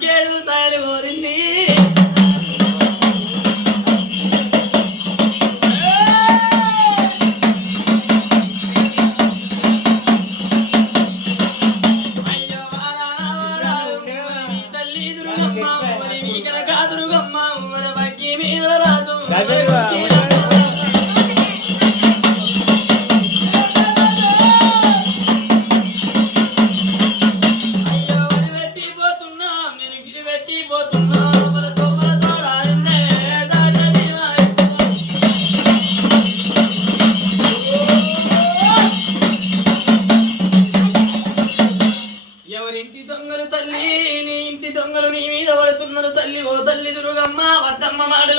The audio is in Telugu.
పుకేడు సాయలు కోరింది ఎవరింటి దొంగలు తల్లి నీ ఇంటి దొంగలు నీ మీద పడుతున్నారు తల్లి ఓ తల్లి దుర్గమ్మ వద్దమ్మ మాటలు